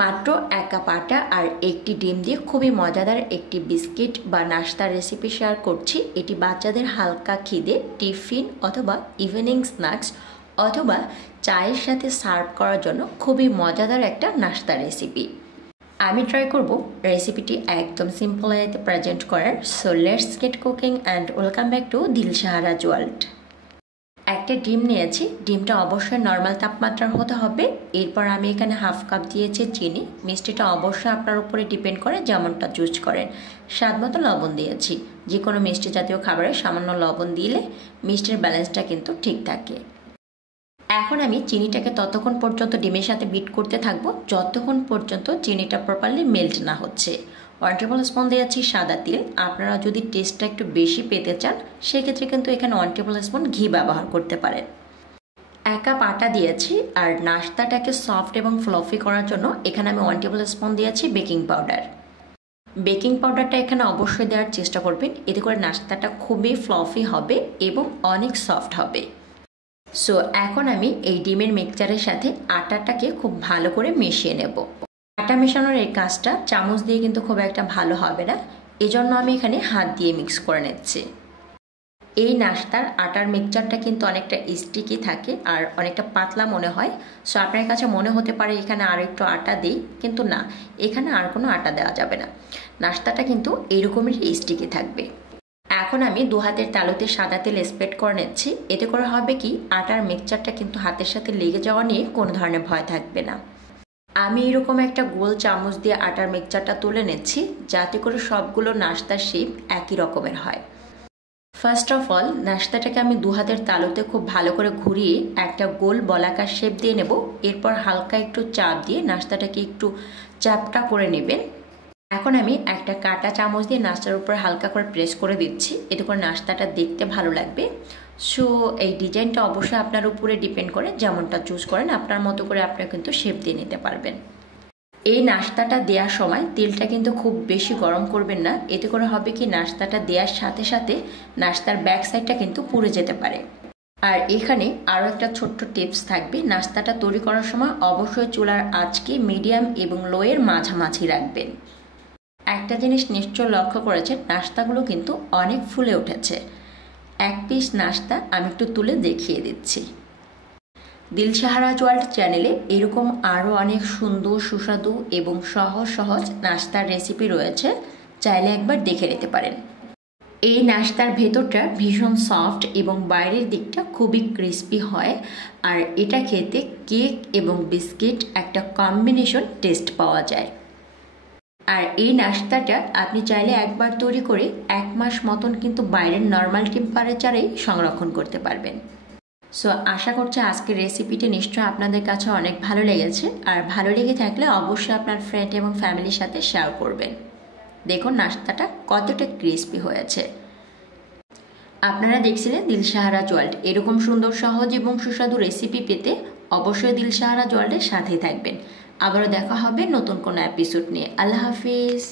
মাত্র 1 কাপ আটা আর একটি ডিম দিয়ে খুবই মজাদার একটি বিস্কিট বা নাস্তার রেসিপি শেয়ার করছি। এটি বাচ্চাদের হালকা খিদে টিফিন অথবা ইভিনিং স্ন্যাক্স অথবা চায়ের সাথে সার্ভ করার জন্য খুবই মজাদার একটা নাস্তার রেসিপি। আমি ট্রাই করব রেসিপিটি একদম সিম্পল ওয়েতে প্রেজেন্ট করার। So let's get cooking and welcome back to Dilshaharaj world. একটা ডিম নিয়েছি, ডিমটা অবশ্যই নর্মাল তাপমাত্রার হতে হবে। এরপর আমি এখানে হাফ কাপ দিয়েছি চিনি। মিষ্টিটা অবশ্যই আপনার উপরে ডিপেন্ড করে যেমনটা চুজ করেন। স্বাদ মতো লবণ দিয়েছি। যে কোনো মিষ্টি জাতীয় খাবারে সামান্য লবণ দিলে মিষ্টির ব্যালেন্সটা কিন্তু ঠিক থাকে। এখন আমি চিনিটাকে ততক্ষণ পর্যন্ত ডিমের সাথে বিট করতে থাকবো যতক্ষণ পর্যন্ত চিনিটা প্রপারলি মেল্ট না হচ্ছে। 1 টেবিল স্পুন দিয়েছি সাদা তিল। আপনারা যদি টেস্টটা একটু বেশি পেতে চান সেক্ষেত্রে কিন্তু এখানে 1 টেবিল স্পুন ঘি ব্যবহার করতে পারেন। 1 কাপ আটা দিয়েছি আর নাস্তাটাকে সফট এবং ফ্লফি করার জন্য এখানে আমি 1 টেবিল স্পুন দিয়েছি বেকিং পাউডার। বেকিং পাউডারটা এখানে অবশ্যই দেওয়ার চেষ্টা করবেন, এতে করে নাস্তাটা খুবই ফ্লফি হবে এবং অনেক সফট হবে। সো এখন আমি এই ডিমের মিক্সচারের সাথে আটাটাকে খুব ভালো করে মিশিয়ে নেব। আটা মেশানোর এই কাজটা চামচ দিয়ে কিন্তু খুব একটা ভালো হবে না, এজন্য আমি এখানে হাত দিয়ে মিক্স করে নিচ্ছি। এই নাস্তার আটার মিক্সচারটা কিন্তু অনেকটা স্টিকি থাকে আর অনেকটা পাতলা মনে হয়। সো আপনার কাছে মনে হতে পারে এখানে আর একটু আটা দিই, কিন্তু না, এখানে আর কোনো আটা দেওয়া যাবে না। নাস্তাটা কিন্তু এইরকমেরই স্টিকি থাকবে। এখন আমি 2 হাতের তালুতে সাদা তেল স্প্রেড করে নিচ্ছি। এতে করে হবে কি, আটার মিক্সচারটা কিন্তু হাতের সাথে লেগে যাওয়া নিয়ে কোনো ধরনের ভয় থাকবে না। আমি এরকম একটা গোল চামচ দিয়ে আটার মিক্সচারটা তুলে নিচ্ছি যাতে করে সবগুলো নাস্তার শেপ একই রকমের হয়। ফার্স্ট অফ অল নাস্তাটাকে আমি 2 হাতের তালুতে খুব ভালো করে ঘুরিয়ে একটা গোল বলাকার শেপ দিয়ে নেব। এরপর হালকা একটু চাপ দিয়ে নাস্তাটাকে একটু চ্যাপটা করে নেবেন। এখন আমি একটা কাঁটা চামচ দিয়ে নাস্তার উপর হালকা করে প্রেস করে দিচ্ছি, এতে করে নাস্তাটা দেখতে ভালো লাগবে। সো এই ডিজাইনটা অবশ্যই আপনার উপরে ডিপেন্ড করে, যেমনটা চুজ করেন আপনার মতো করে আপনারা কিন্তু শেপ দিয়ে নিতে পারবেন। এই নাস্তাটা দেওয়ার সময় তেলটা কিন্তু খুব বেশি গরম করবেন না, এতে করে হবে কি, নাস্তাটা দেওয়ার সাথে সাথে নাস্তার ব্যাক সাইডটা কিন্তু পুড়ে যেতে পারে। আর এখানে আরও একটা ছোট্ট টিপস থাকবে, নাস্তাটা তৈরি করার সময় অবশ্যই চুলার আঁচকে মিডিয়াম এবং লোয়ের মাঝামাঝি রাখবেন। একটা জিনিস নিশ্চয় লক্ষ্য করেছেন, নাস্তাগুলো কিন্তু অনেক ফুলে উঠেছে। এক পিস নাস্তা আমি একটু তুলে দেখিয়ে দিচ্ছি। দিলশাহারাজ ওয়ার্ল্ড চ্যানেলে এরকম আরও অনেক সুন্দর সুস্বাদু এবং সহজ সহজ নাস্তার রেসিপি রয়েছে, চাইলে একবার দেখে নিতে পারেন। এই নাস্তার ভেতরটা ভীষণ সফট এবং বাইরের দিকটা খুবই ক্রিস্পি হয়, আর এটা খেতে কেক এবং বিস্কিট একটা কম্বিনেশন টেস্ট পাওয়া যায়। আর এই নাস্তাটা আপনি চাইলে একবার তৈরি করে 1 মাস মতন কিন্তু বাইরের নর্মাল টেম্পারেচারেই সংরক্ষণ করতে পারবেন। সো আশা করছি আজকের রেসিপিটি নিশ্চয়ই আপনাদের কাছে অনেক ভালো লেগেছে, আর ভালো লেগে থাকলে অবশ্যই আপনার ফ্রেন্ড এবং ফ্যামিলির সাথে শেয়ার করবেন। দেখুন নাস্তাটা কতটা ক্রিস্পি হয়েছে। আপনারা দেখছিলেন দিলশাহারাজ ওয়ার্ল্ড। এরকম সুন্দর সহজ এবং সুস্বাদু রেসিপি পেতে অবশ্যই দিলশাহারাজ ওয়ার্ল্ডের সাথেই থাকবেন। আবারও দেখা হবে নতুন কোনো এপিসোড নিয়ে। আল্লাহ হাফিজ।